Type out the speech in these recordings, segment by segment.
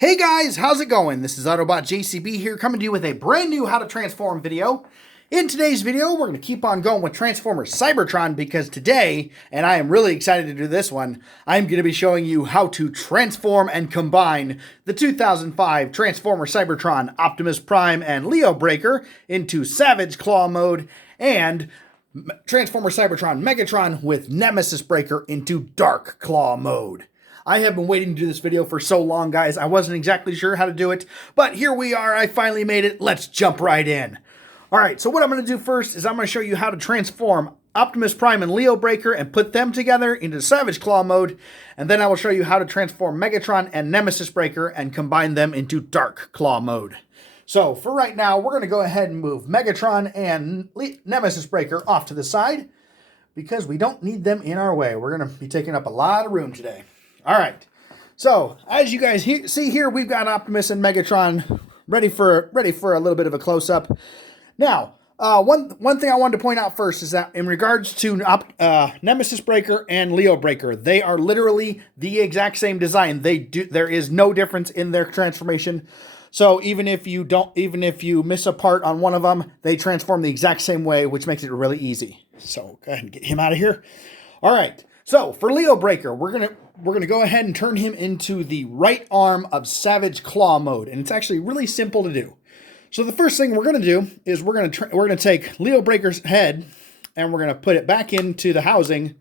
Hey guys, how's it going? This is Autobot JCB here, coming to you with a brand new How to Transform video. In today's video, we're going to keep on going with Transformers Cybertron because today, and I am really excited to do this one, I'm going to be showing you how to transform and combine the 2005 Transformer Cybertron Optimus Prime and Leobreaker into Savage Claw mode and Transformer Cybertron Megatron with Nemesis Breaker into Dark Claw mode. I have been waiting to do this video for so long, guys. I wasn't exactly sure how to do it, but here we are. I finally made it. Let's jump right in. All right, so what I'm going to do first is I'm going to show you how to transform Optimus Prime and Leobreaker and put them together into Savage Claw mode, and then I will show you how to transform Megatron and Nemesis Breaker and combine them into Dark Claw mode. So for right now, we're going to go ahead and move Megatron and Nemesis Breaker off to the side because we don't need them in our way. We're going to be taking up a lot of room today. All right, so as you guys see here, we've got Optimus and Megatron ready for a little bit of a close-up. Now, one thing I wanted to point out first is that in regards to Nemesis Breaker and Leobreaker, they are literally the exact same design. There is no difference in their transformation. So even if you miss a part on one of them, they transform the exact same way, which makes it really easy. So go ahead and get him out of here. All right. So for Leobreaker, we're gonna go ahead and turn him into the right arm of Savage Claw mode, and it's actually really simple to do. So the first thing we're gonna do is we're gonna take Leobreaker's head and we're gonna put it back into the housing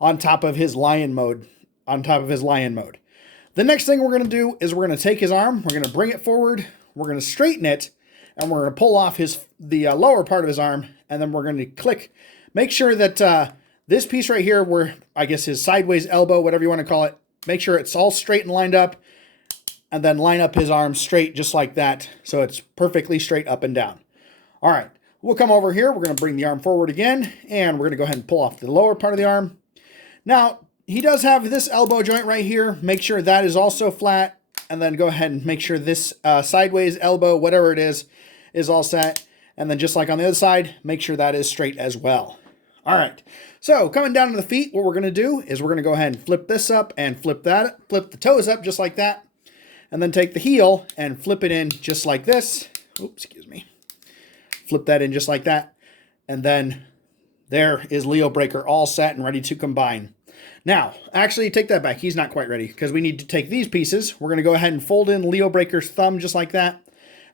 on top of his lion mode. The next thing we're gonna do is we're gonna take his arm, we're gonna bring it forward, we're gonna straighten it, and we're gonna pull off the lower part of his arm, and then we're gonna make sure that this piece right here, where I guess his sideways elbow, whatever you want to call it, make sure it's all straight and lined up, and then line up his arm straight just like that, so it's perfectly straight up and down. All right, we'll come over here. We're going to bring the arm forward again, and we're going to go ahead and pull off the lower part of the arm. Now, he does have this elbow joint right here. Make sure that is also flat, and then go ahead and make sure this sideways elbow, whatever it is all set. And then just like on the other side, make sure that is straight as well. All right, so coming down to the feet, what we're going to do is we're going to go ahead and flip this up and flip the toes up just like that. And then take the heel and flip it in just like this. Oops, excuse me. Flip that in just like that. And then there is Leobreaker all set and ready to combine. Now, actually take that back. He's not quite ready because we need to take these pieces. We're going to go ahead and fold in Leobreaker's thumb just like that.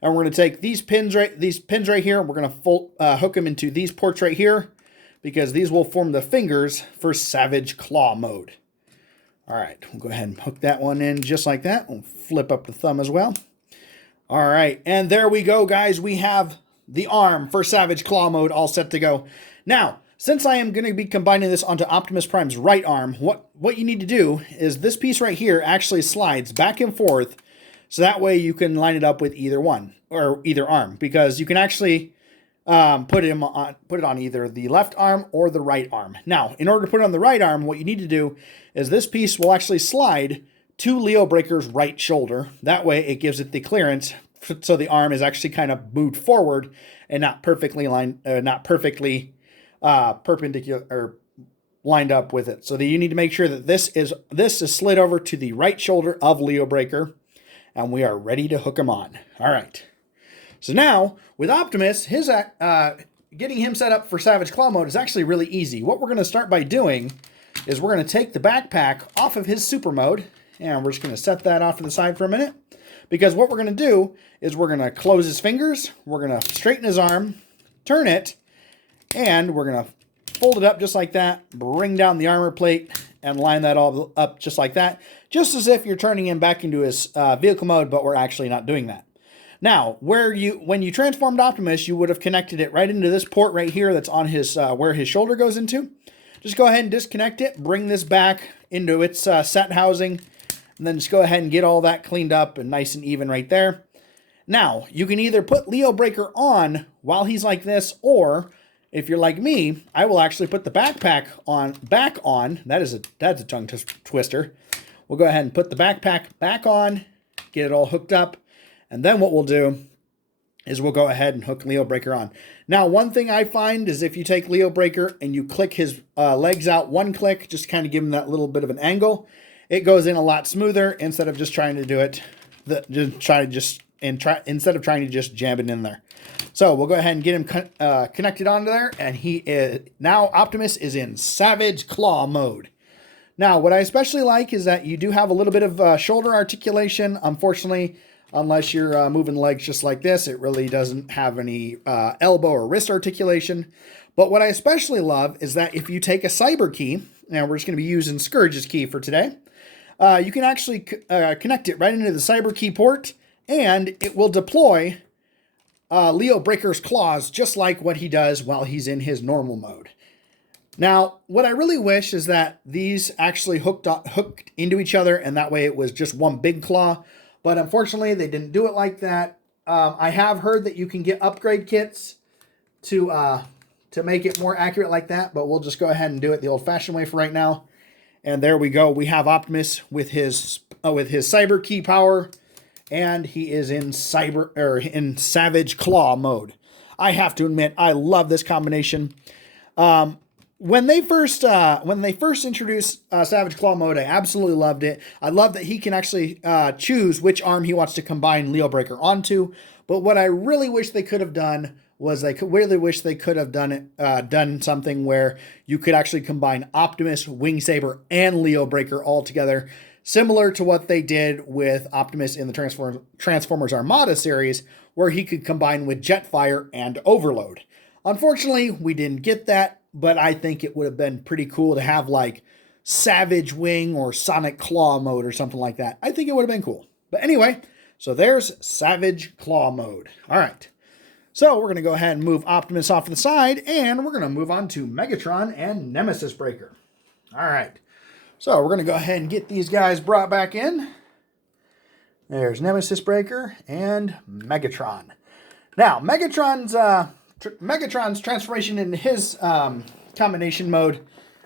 And we're going to take these pins right here. We're going to hook them into these ports right here, because these will form the fingers for Savage Claw mode. All right, we'll go ahead and hook that one in just like that. We'll flip up the thumb as well. All right, and there we go, guys. We have the arm for Savage Claw mode all set to go. Now, since I am going to be combining this onto Optimus Prime's right arm, what you need to do is this piece right here actually slides back and forth, so that way you can line it up with either one, or either arm, because you can actually put it on either the left arm or the right arm. Now, in order to put it on the right arm, what you need to do is this piece will actually slide to Leobreaker's right shoulder. That way it gives it the clearance, so the arm is actually kind of moved forward and not perfectly perpendicular or lined up with it. So that you need to make sure that this is slid over to the right shoulder of Leobreaker, and we are ready to hook him on. All right. So now, with Optimus, getting him set up for Savage Claw mode is actually really easy. What we're going to start by doing is we're going to take the backpack off of his super mode, and we're just going to set that off to the side for a minute, because what we're going to do is we're going to close his fingers, we're going to straighten his arm, turn it, and we're going to fold it up just like that, bring down the armor plate, and line that all up just like that, just as if you're turning him back into his vehicle mode, but we're actually not doing that. Now, when you transformed Optimus, you would have connected it right into this port right here that's on his where his shoulder goes into. Just go ahead and disconnect it, bring this back into its set housing, and then just go ahead and get all that cleaned up and nice and even right there. Now, you can either put Leobreaker on while he's like this, or if you're like me, I will actually put the backpack back on. That's a tongue twister. We'll go ahead and put the backpack back on, get it all hooked up. And then what we'll do is we'll go ahead and hook Leobreaker on. Now, one thing I find is if you take Leobreaker and you click his legs out one click, just kind of give him that little bit of an angle, it goes in a lot smoother instead of just trying to do it instead of trying to just jam it in there. So we'll go ahead and get him connected onto there, and he is now Optimus is in Savage Claw mode. Now, what I especially like is that you do have a little bit of shoulder articulation. Unfortunately, unless you're moving legs just like this, it really doesn't have any elbow or wrist articulation. But what I especially love is that if you take a cyber key, now we're just going to be using Scourge's key for today, you can actually connect it right into the cyber key port, and it will deploy Leobreaker's claws just like what he does while he's in his normal mode. Now, what I really wish is that these actually hooked into each other, and that way it was just one big claw. But unfortunately, they didn't do it like that. I have heard that you can get upgrade kits to make it more accurate like that, but we'll just go ahead and do it the old-fashioned way for right now. And there we go. We have Optimus with his cyber key power, and he is in Savage Claw mode. I have to admit, I love this combination. When they first introduced Savage Claw mode, I absolutely loved it. I love that he can actually choose which arm he wants to combine Leobreaker onto. But what I really wish they could have done was done something where you could actually combine Optimus, Wing Saber, and Leobreaker all together, similar to what they did with Optimus in the Transformers Armada series, where he could combine with Jetfire and Overload. Unfortunately, we didn't get that. But I think it would have been pretty cool to have like Savage Wing or Sonic Claw mode or something like that. I think it would have been cool. But anyway, so there's Savage Claw mode. All right. So we're going to go ahead and move Optimus off to the side, and we're going to move on to Megatron and Nemesis Breaker. All right. So we're going to go ahead and get these guys brought back in. There's Nemesis Breaker and Megatron. Now, Megatron's transformation in his combination mode,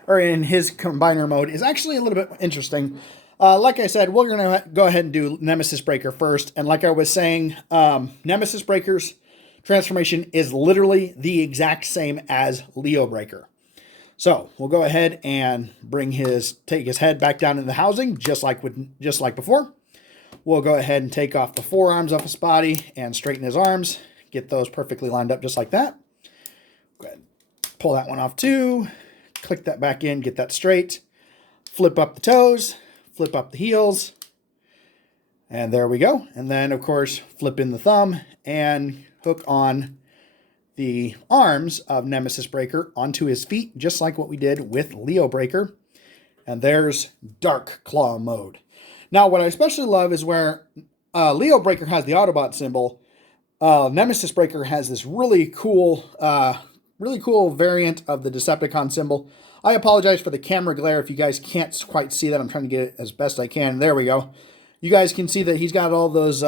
or in his combiner mode, is actually a little bit interesting. Like I said, we're going to go ahead and do Nemesis Breaker first. And like I was saying, Nemesis Breaker's transformation is literally the exact same as Leobreaker. So we'll go ahead and take his head back down in the housing, just like before. We'll go ahead and take off the forearms off his body and straighten his arms. Get those perfectly lined up just like that. Go ahead, pull that one off too. Click that back in, get that straight. Flip up the toes, flip up the heels. And there we go. And then, of course, flip in the thumb and hook on the arms of Nemesis Breaker onto his feet, just like what we did with Leobreaker. And there's Dark Claw mode. Now, what I especially love is where Leobreaker has the Autobot symbol. Nemesis Breaker has this really cool variant of the Decepticon symbol. I apologize for the camera glare if you guys can't quite see that. I'm trying to get it as best I can. There we go. You guys can see that he's got all those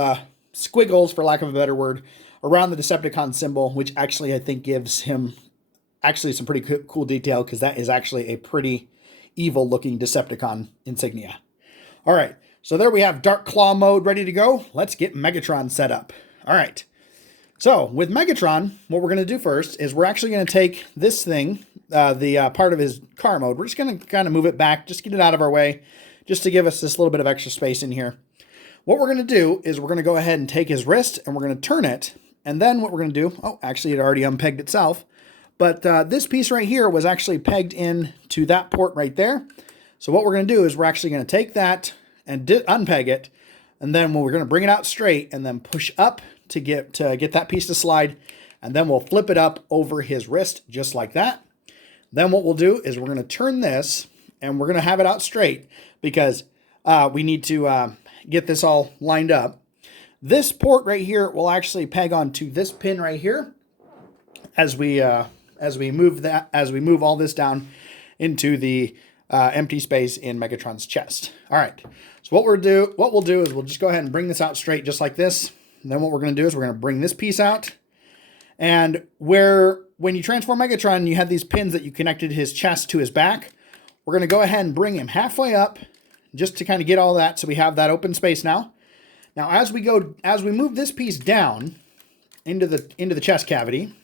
squiggles, for lack of a better word, around the Decepticon symbol, which actually I think gives him some pretty cool detail, because that is actually a pretty evil-looking Decepticon insignia. All right, so there we have Dark Claw mode ready to go. Let's get Megatron set up. All right. So with Megatron, what we're going to do first is we're actually going to take this thing, the part of his car mode. We're just going to kind of move it back, just get it out of our way, just to give us this little bit of extra space in here. What we're going to do is we're going to go ahead and take his wrist and we're going to turn it. And then what we're going to do, oh, actually it already unpegged itself. But this piece right here was actually pegged in to that port right there. So what we're going to do is we're actually going to take that and unpeg it. And then we're going to bring it out straight and then push up to get that piece to slide, and then we'll flip it up over his wrist just like that. Then what we'll do is we're going to turn this, and we're going to have it out straight because we need to get this all lined up. This port right here will actually peg onto this pin right here as we move all this down into the empty space in Megatron's chest. All right. So what we'll do is we'll just go ahead and bring this out straight just like this. And then what we're going to do is we're going to bring this piece out. And when you transform Megatron, you have these pins that you connected his chest to his back. We're going to go ahead and bring him halfway up just to kind of get all that, so we have that open space now. Now, as we move this piece down into the chest cavity,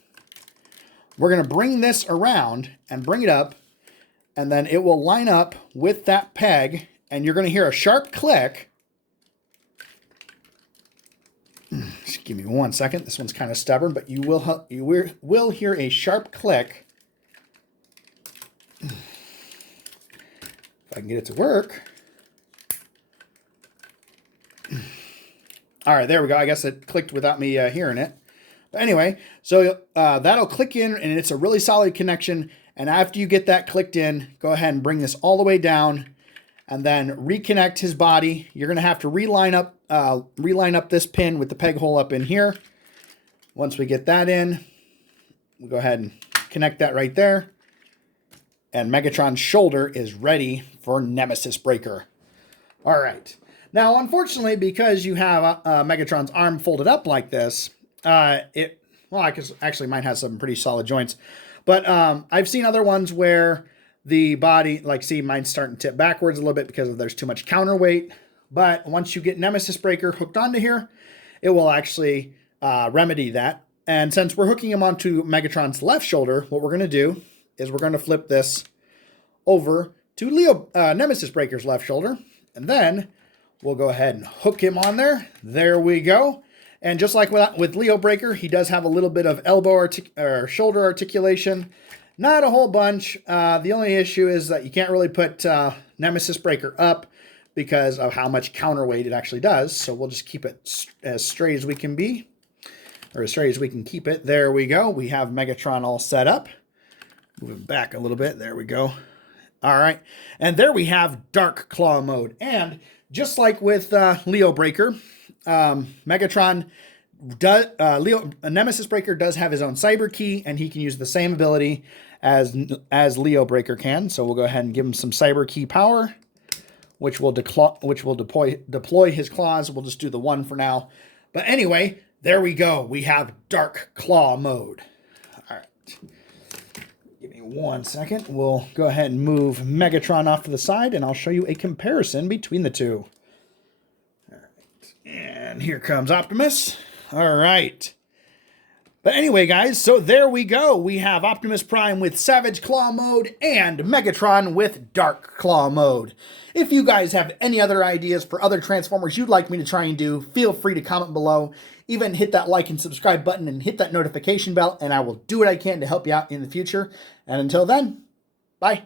we're going to bring this around and bring it up, and then it will line up with that peg, and you're going to hear a sharp click. Give me 1 second. This one's kind of stubborn, but you will hear a sharp click. If I can get it to work. All right, there we go. I guess it clicked without me hearing it. But anyway, so that'll click in, and it's a really solid connection. And after you get that clicked in, go ahead and bring this all the way down, and then reconnect his body. You're going to have to reline up this pin with the peg hole up in here. Once we get that in, we'll go ahead and connect that right there. And Megatron's shoulder is ready for Nemesis Breaker. All right. Now, unfortunately, because you have Megatron's arm folded up like this, actually mine has some pretty solid joints. But I've seen other ones where the body, like, see, mine's starting to tip backwards a little bit because there's too much counterweight. But once you get Nemesis Breaker hooked onto here, it will actually remedy that. And since we're hooking him onto Megatron's left shoulder, what we're going to do is we're going to flip this over to Nemesis Breaker's left shoulder. And then we'll go ahead and hook him on there. There we go. And just like with Leobreaker, he does have a little bit of shoulder articulation. Not a whole bunch. The only issue is that you can't really put Nemesis Breaker up because of how much counterweight it actually does. So we'll just keep it as straight as we can be, or as straight as we can keep it. There we go. We have Megatron all set up. Moving back a little bit. There we go. All right. And there we have Dark Claw mode. And just like with Leobreaker, Nemesis Breaker does have his own cyber key, and he can use the same ability as Leobreaker can. So we'll go ahead and give him some cyber key power, which will deploy his claws. We'll just do the one for now. But anyway, there we go. We have Dark Claw mode. All right. Give me 1 second. We'll go ahead and move Megatron off to the side, and I'll show you a comparison between the two. All right. And here comes Optimus. All right. But anyway, guys, so there we go. We have Optimus Prime with Savage Claw mode and Megatron with Dark Claw mode. If you guys have any other ideas for other Transformers you'd like me to try and do, feel free to comment below. Even hit that like and subscribe button and hit that notification bell, and I will do what I can to help you out in the future. And until then, bye.